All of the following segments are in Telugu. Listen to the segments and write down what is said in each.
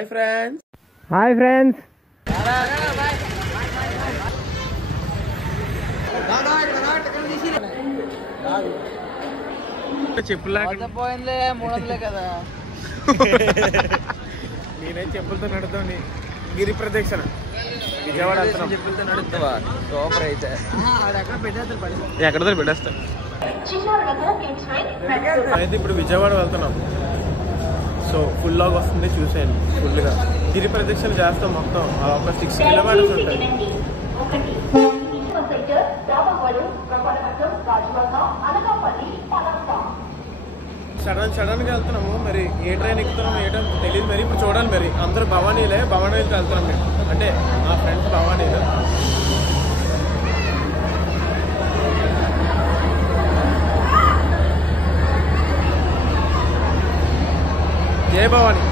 Hi friends. Hi friends. చెప్పులా పోయిందే కదా. నేనే చెప్పులతో నడుతాను. గిరి ప్రదక్షిణ విజయవాడ చెప్పులతో నడుస్తావా? సూపర్ అయితే ఎక్కడ పెట్టేస్తా. అయితే ఇప్పుడు విజయవాడ వెళ్తున్నాం. సో ఫుల్ లాగ్ వస్తుంది, చూసేయండి. ఫుల్గా గిరి ప్రదక్షిణ చేస్తాం. మొత్తం ఒక 6 కిలోమీటర్స్ ఉంటాయి. సడన్ గా వెళ్తున్నాము. మరి ఏ ట్రైన్ ఎక్కుతున్నాము ఏంటో తెలియదు. మరి ఇప్పుడు చూడాలి. మరి అందరూ భవానీలకి వెళ్తున్నాం మేము. అంటే మా ఫ్రెండ్స్ భవానీలు. జై భవానీ.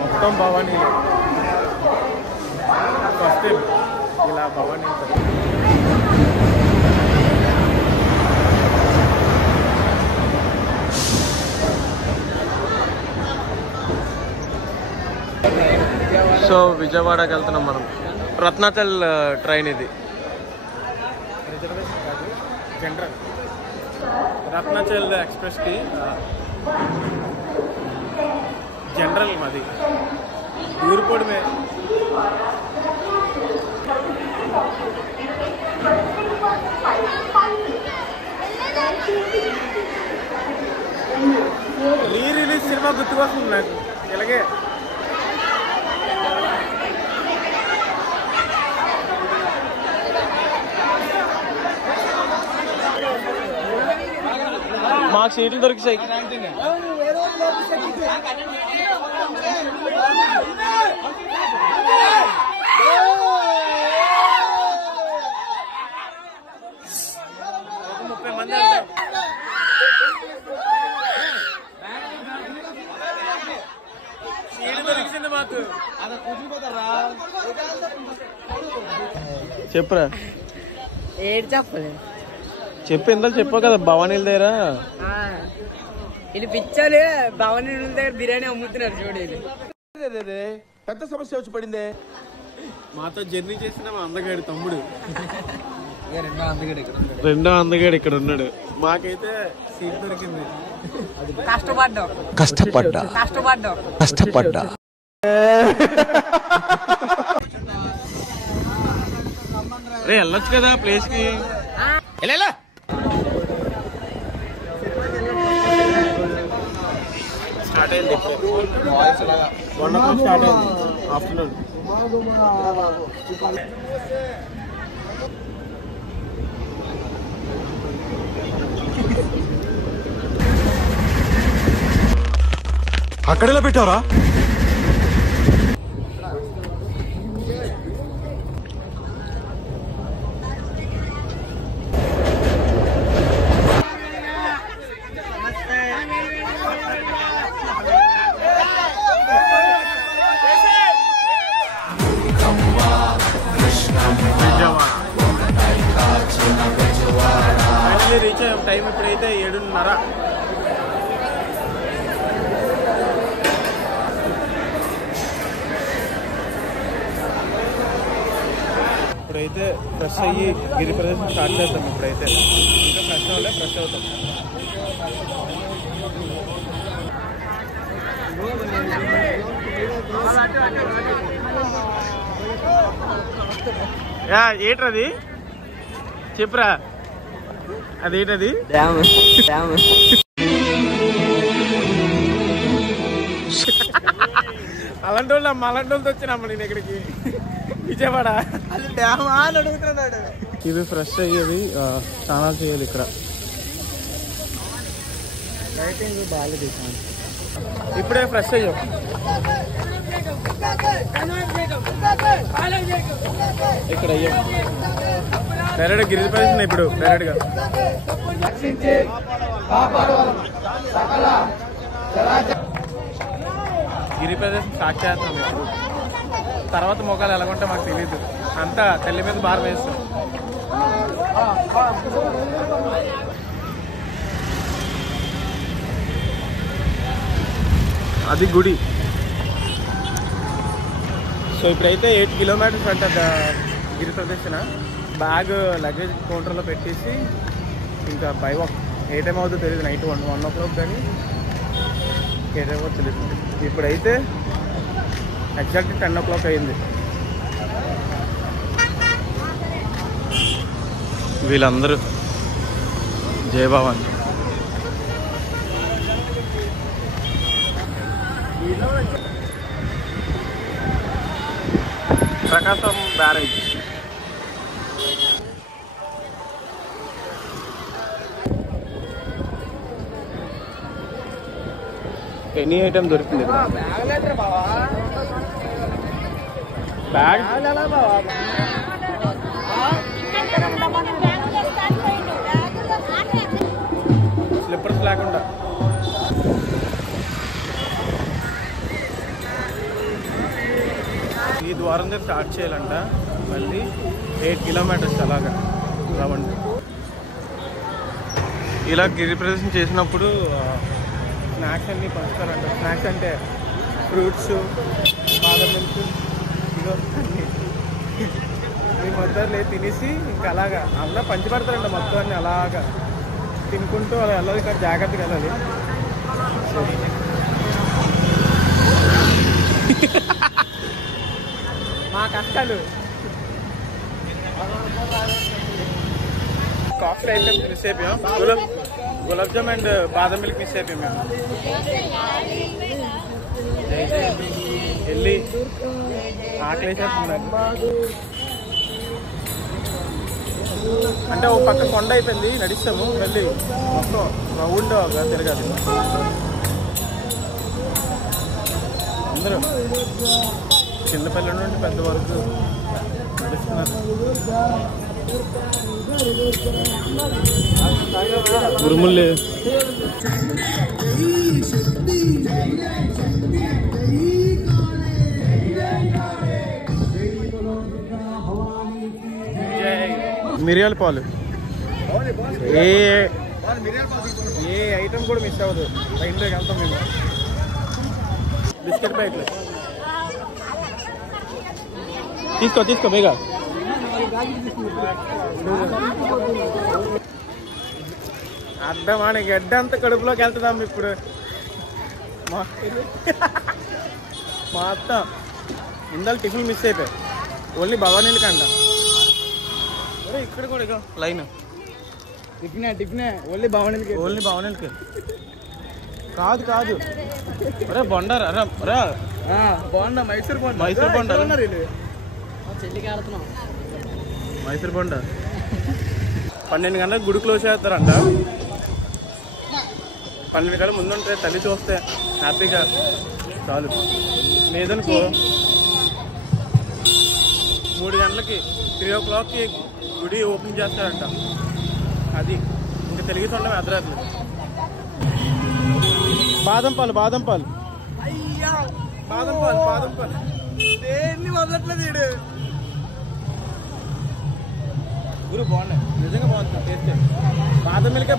మొత్తం భవానీ. ఫస్ట్ టైం ఇలా భవానీ. సో విజయవాడకి వెళ్తున్నాం మనం. రత్నాచల్ ట్రైన్ ఇది. రిజర్వేషన్ కాదు, జనరల్. రత్నాచల్ ఎక్స్ప్రెస్కి జనరల్ మాది. ఊరిపోవడమే. రిలీజ్ సినిమా గుర్తుకొస్తుంది నాకు. ఇలాగే మాకు సీట్లు దొరికిసాయి. ఒక 30 మంది. సీట్లు దొరికింది మాకు. చెప్పురా. ఏడు చెప్పలేదు. చెప్పు. ఇందాక చెప్పావు కదా భవానీల దగ్గర. ఇది పిచ్చాలి. భవానీ దగ్గర బిర్యానీ అమ్ముతున్నారు చూడు. పెద్ద సమస్య వచ్చి పడిందే. మాతో జర్నీ చేసిన మా అందగాడి తమ్ముడు. రెండో అందగాడు ఇక్కడ ఉన్నాడు. మాకైతే సీట్ దొరికింది. కష్టపడ్డా. రే వెళ్ళొచ్చు కదా ప్లేస్ కి. స్టార్ట్ అయింది. 1 o'clock స్టార్ట్ అయింది ఆఫ్టర్నూన్. అక్కడెలా పెట్టారా? ఫైనల్లీ రీచ్ అయ్యాం. టైం ఇప్పుడైతే 7:30. ఇప్పుడైతే ఫ్రెష్ అయ్యి గిరి ప్రదర్శన స్టార్ట్ చేద్దాం. ఇప్పుడైతే ఇంకా ఫ్రెష్ అవ్వలే, ఫ్రెష్ అవుతాం. ఏంటది చెప్పురా. అదేంటది? అలాంటి వాళ్ళతో వచ్చినాము నేను ఇక్కడికి విజయవాడ. ఇది ఫ్రెష్ అయ్యేది. స్నానాలు చేయాలి ఇక్కడ. ఇప్పుడే ఫ్రెష్ అయ్యాం. ఇక్కడ అయ్యాం. డైరెక్ట్ గిరి ప్రదర్శన ఇప్పుడు డైరెక్ట్ గా. గిరి ప్రదర్శన స్టార్ట్ చేస్తున్నాం ఇప్పుడు. తర్వాత మొక్కలు ఎలాగుంటే మాకు తెలియదు. అంతా తల్లి మీద భారం వేస్తాం. అది గుడి. సో ఇప్పుడైతే 8 కిలోమీటర్స్ అంట గిరి ప్రదక్షిణ. బ్యాగ్ లగేజ్ కౌంటర్లో పెట్టేసి ఇంకా బై వాక్. ఏ టైం అవుతుందో తెలియదు, నైట్ 1 o'clock కానీ ఏ టైం అవుతుందో తెలియదు. ఇప్పుడైతే ఎగ్జాక్ట్ 10 o'clock అయింది. వీళ్ళందరూ జయభవాన్. ప్రకాశం బ్యారేజ్. ఎనీ ఐటమ్ దొరుకుతుంది. బ్యాగ్ స్లిప్పర్స్ లేకుండా. ఈ ద్వారం దగ్గర స్టార్ట్ చేయాలంట. మళ్ళీ 8 kilometers అలాగా రావండి. ఇలా గిరి ప్రదర్శన చేసినప్పుడు స్నాక్స్ అన్నీ పంచుతారంట. స్నాక్స్ అంటే ఫ్రూట్స్, బాదం మిల్క్, ఇదో అన్నీ ఈ మొత్తం తినేసి ఇంకా అలాగా అలా పంచిపెడతారంట. మొత్తం అన్నీ అలాగా తినుకుంటూ అలా వెళ్ళాలి. కానీ జాగ్రత్తగా వెళ్ళాలి. మా కష్టాలు. కాఫీ ఐటమ్స్ మిస్ అయిపోయాం. గులాబ్ జామ్ అండ్ బాదం మిల్క్ మిస్ అయిపోయాం మేము. వెళ్ళి ఆకలేసేస్తున్నారు. అంటే ఒక పక్క కొండ అయిపోయింది, నడిస్తాము. మళ్ళీ మొత్తం రౌండ్ తిరగాలి. అందరూ చిన్నపిల్లల నుండి పెద్ద వరకు నడుస్తున్నారు. ఉరుములే. మిరియాల పాలు. ఏ ఐటమ్ కూడా మిస్ అవ్వదు. ఇంట్లోకి వెళ్తాం మేము. బిస్కెట్ ప్యాకెట్లు తీసుకో బేగా. అడ్డమాని గడ్డ అంతా కడుపులోకి వెళ్తుందాం ఇప్పుడు. మొత్తం ఇందాక టిఫిన్ మిస్ అయిపోయాయి. ఓన్లీ భవానీలు కంట. ఇక్కడ కూడా ఇక లైన్ టిఫినే ఓన్లీ భవానీలకి. కాదు అరే బొండారా రా బోండా. మైసూర్ బొండా. మైసూర్ బొండా 12 గంటలకు గుడి క్లోజ్ చేస్తారంట. 12 గంటల ముందు ఉంటే తల్లి చూస్తే హ్యాపీగా చాలు. లేదనుకో 3 గంటలకి 3 o'clockకి గుడి ఓపెన్ చేస్తారంట. అది ఇంకా తెలిగి ఉండమే అర్ధరాత్రి. బాదం పాలు దేన్ని వదలట్లేదు వీడు. గురు బాగున్నాయి, నిజంగా బాగుంటుంది టేస్ట్. బాదం మిల్క్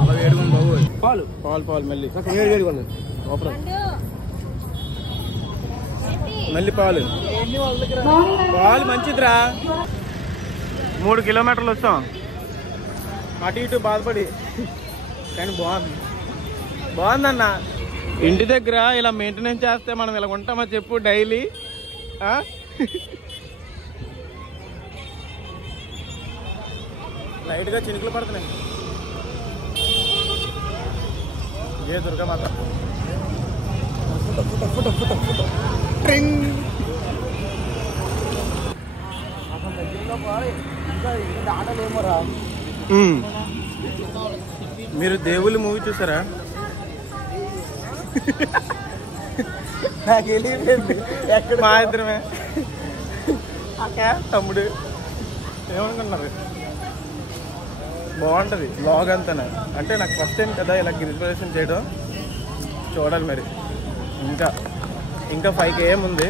అలా వేడుకుని బాబు. పాలు మళ్ళీ వేడుకున్నాను. మళ్ళీ పాలు మంచిదిరా. 3 kilometers వచ్చాం అటు ఇటు బాధపడి. కానీ బాగుందన్న. ఇంటి దగ్గర ఇలా మెయింటెనెన్స్ చేస్తే మనం ఇలా ఉంటామా చెప్పు డైలీ. లైట్గా చినుకులు పడుతున్నాయి. ఏ దుర్గామాత. మీరు దేవుళ్ళు మూవీ చూసారా? మా ఇద్దరమే తమ్ముడు ఏమనుకున్నారు. బాగుంటుంది బ్లాగ్ అంతా. అంటే నాకు ఫస్ట్ టైం కదా ఇలా గిరి ప్రదర్శన చేయడం. చూడాలి మరి. ఇంకా 5 km ఉంది.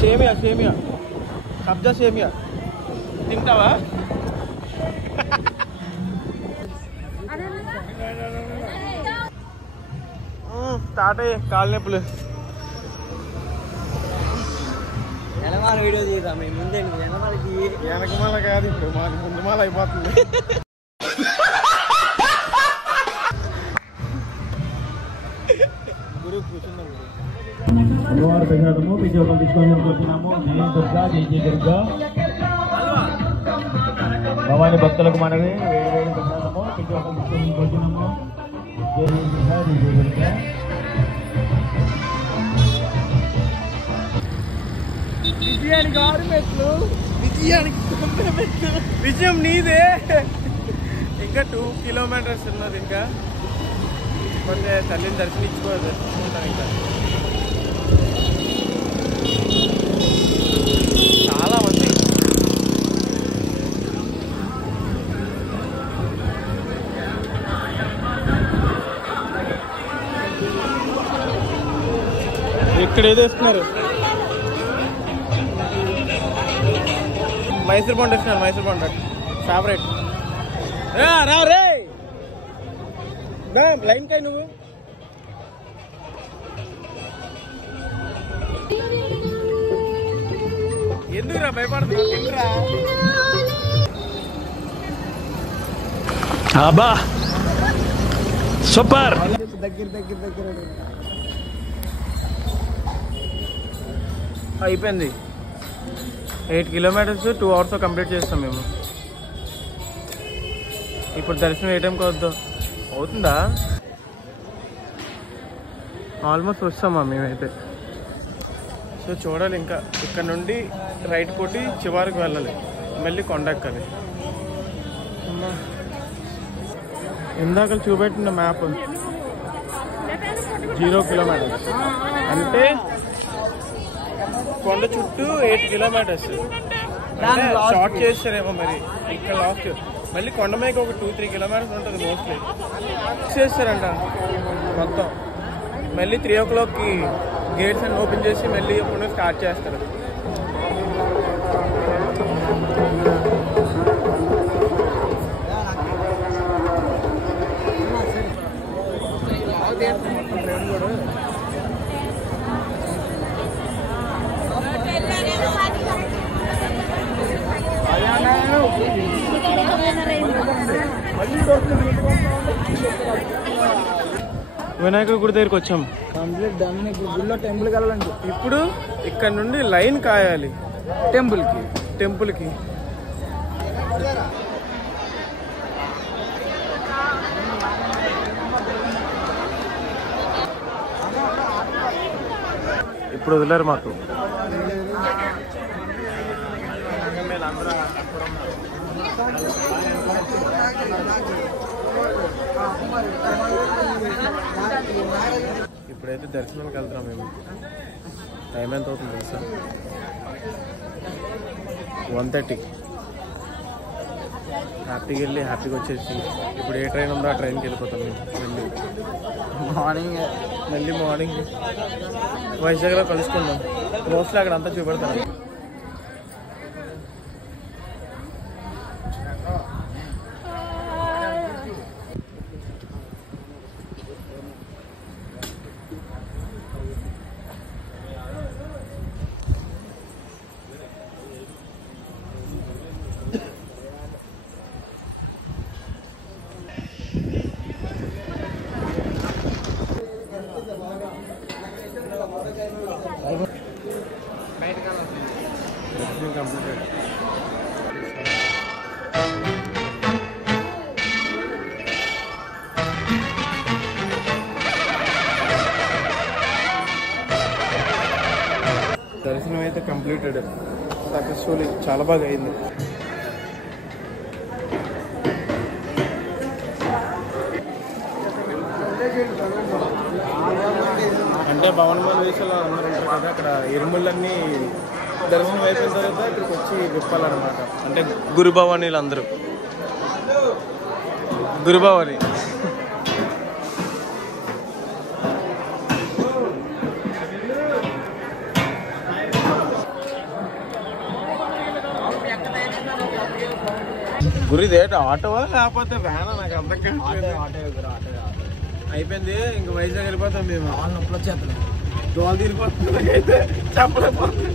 సేమియా సేమియా కబ్జా సేమియా తింటావా? స్టార్ట్ అయ్యి కాళ్ళ నొప్పులు. వెనమాల వీడియో చేద్దాం మేము ముందే వెనమాలకి వెనకమాల కాదు ఇప్పుడు మాది ముందు మాల అయిపోతుంది. గురు కూర్చున్నాం. అమ్మవారి ప్రసాదము విజయవాడ తీసుకొని కూర్చున్నాము. జై దుర్గా జై జై దుర్గా. భవాని భక్తులకు మనవి వేడి వేడి ప్రసాదము విజయవాడ తీసుకొని కూర్చున్నాము. జై దుర్గా జై జై దుర్గా. విజయానికి 6 మెట్లు, విజయానికి 9 మెట్లు. విజయం నీదే. ఇంకా 2 కిలోమీటర్స్ ఉన్నది. ఇంకా కొంచెం తల్లిని దర్శించుకుంటాం. ఇంకా చాలా మంది. ఇక్కడ ఏదో ఇస్తున్నారు. మైసూర్ బొండ ఇస్తున్నారు. మైసూర్ బొండ ఫేవరెట్. రా రే లైన్ కాయ నువ్వు. ఎందుకురా భయపడుతున్నావు? తింటురా. అబ్బా సూపర్. దగ్గర అయిపోయింది. 8 కిలోమీటర్స్ 2 hours కంప్లీట్ చేస్తాం మేము. ఇప్పుడు దర్శనం ఏ టైంకి అవుతుందా? ఆల్మోస్ట్ వస్తామా మేమైతే. సో చూడాలి. ఇంకా ఇక్కడ నుండి రైట్ కొట్టి చివరికి వెళ్ళాలి. మళ్ళీ కొండ ఎక్కాలి. ఇందాక చూపెట్టిన మ్యాప్ 0 కిలోమీటర్స్ అంటే కొండ చుట్టూ 8 కిలోమీటర్స్. షార్ట్ చేస్తారేమో మరి. ఇక్కడ లాస్ట్ మళ్ళీ కొండ మీద ఒక 2-3 కిలోమీటర్స్ ఉంటుంది మోస్ట్లీ. చేస్తారంట మొత్తం. మళ్ళీ 3 o'clockకి గేట్స్ అన్ని ఓపెన్ చేసి మళ్ళీ ఎప్పుడు స్టార్ట్ చేస్తారు. వినాయకుడి గుడి దగ్గరికి వచ్చాం. కంప్లీట్ దాన్ని గుడిలో టెంపుల్కి వెళ్ళాలండి. ఇప్పుడు ఇక్కడ నుండి లైన్ కాయాలి టెంపుల్కి. ఇప్పుడు వదిలేరు మాకు. ఇప్పుడైతే దర్శనానికి వెళ్తున్నాం మేము. టైం ఎంత అవుతుంది తెలుసా? 1:30. హ్యాపీగా వెళ్ళి హ్యాపీగా వచ్చేసి ఇప్పుడు ఏ ట్రైన్ ఉందో ఆ ట్రైన్కి వెళ్ళిపోతాం మేము. మళ్ళీ మార్నింగ్ వైజాగ్లో కలుసుకుందాం. మోస్ట్లీ అక్కడ అంతా చూపెడతాను. కంప్లీటెడ్. దర్శనం అయితే కంప్లీటెడ్ సక్సెస్ఫుల్లీ. చాలా బాగా అయింది. అంటే భవనమాల వేసాలు అందరూ ఉంటారు కదా, అక్కడ ఇరుములన్నీ దర్శనం అయిపోయిన తర్వాత ఇక్కడికి వచ్చి విప్పాలన్నమాట. అంటే గురుభవానీలు అందరూ. గురుభవాని గురి ఇదేంటి ఆటోవా లేకపోతే వ్యానా? నాకు అర్థం కాదు. అయిపోయింది, ఇంక వైజాగ్ వెళ్ళిపోతాం మేము. నొప్పులు వచ్చేస్తున్నాయి. దోలు తీరిపోతుంది అయితే చెప్పలేకపోతుంది.